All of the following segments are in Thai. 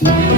เค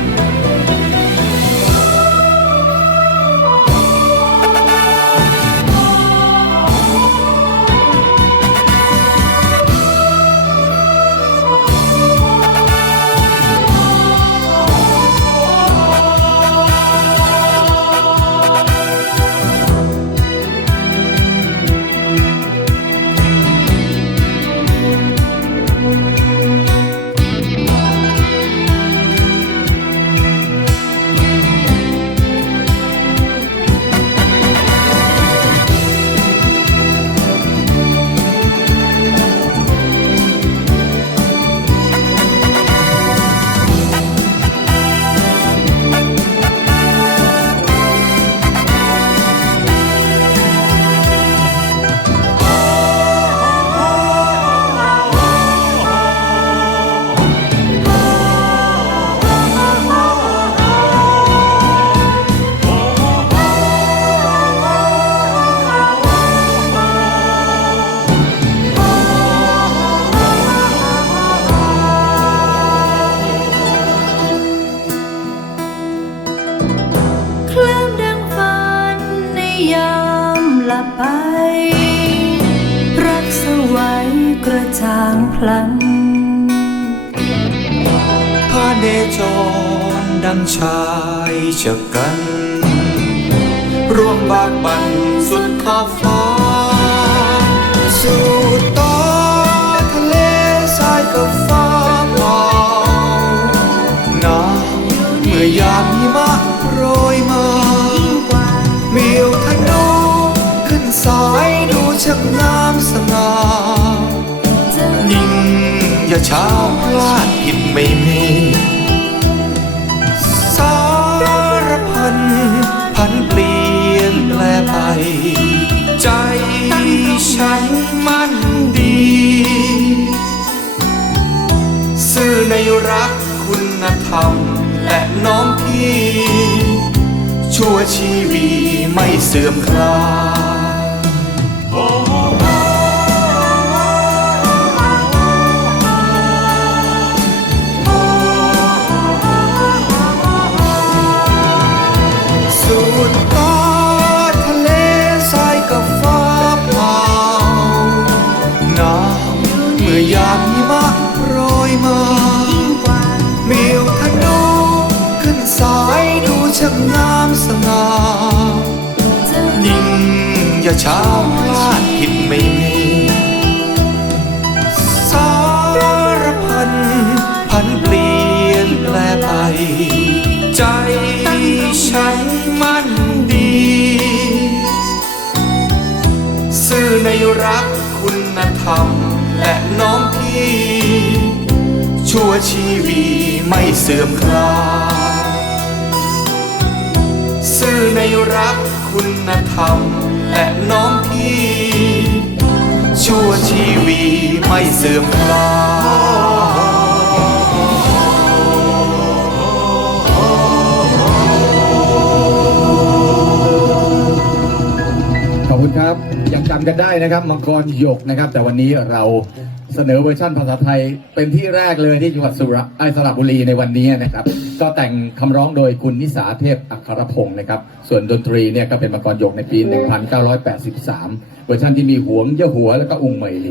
ลับไป รักสวัยกระจางพลันพระเนจรดังชายชะกัน ร่วมบากบันสุดขอบฟ้า สู่ต่อทะเลทรายกับฟ้าเปล่าหนาเมื่อยามหิมะโรยมาเมียวทะนุขึ้น สายดูช่างงามสง่ายิ่งอย่าช้าพลาดผิดไม่มี สารพันพันเปลี่ยนแปลไป ใจฉันมันดี ซื่อในรักคุณธรรมและน้องพี่ ชั่วชีวีไม่เสื่อมคลาย อย่าช้าพลาดผิดไม่มีสารพันพันเปลี่ยนแปลไป ใจฉันมันดี ซื่อในรักคุณธรรมและน้องพี่ ชั่วชีวีไม่เสื่อมคลายซื่อในรักคุณธรรม และน้องพี่ ชั่วชีวีไม่เสื่อมคลาย ยังจำกันได้นะครับ มังกรหยกนะครับ แต่วันนี้เราเสนอเวอร์ชั่นภาษาไทยเป็นที่แรกเลยที่จังหวัดสุราไอสระบุรีในวันนี้นะครับ ก็แต่งคำร้องโดยคุณนิสาเทพอัครพงศ์นะครับ ส่วนดนตรีเนี่ยก็เป็นมังกรหยกในปี 1983 เวอร์ชันที่มีหวงเย่าหัวแล้วก็องค์เหมยลิง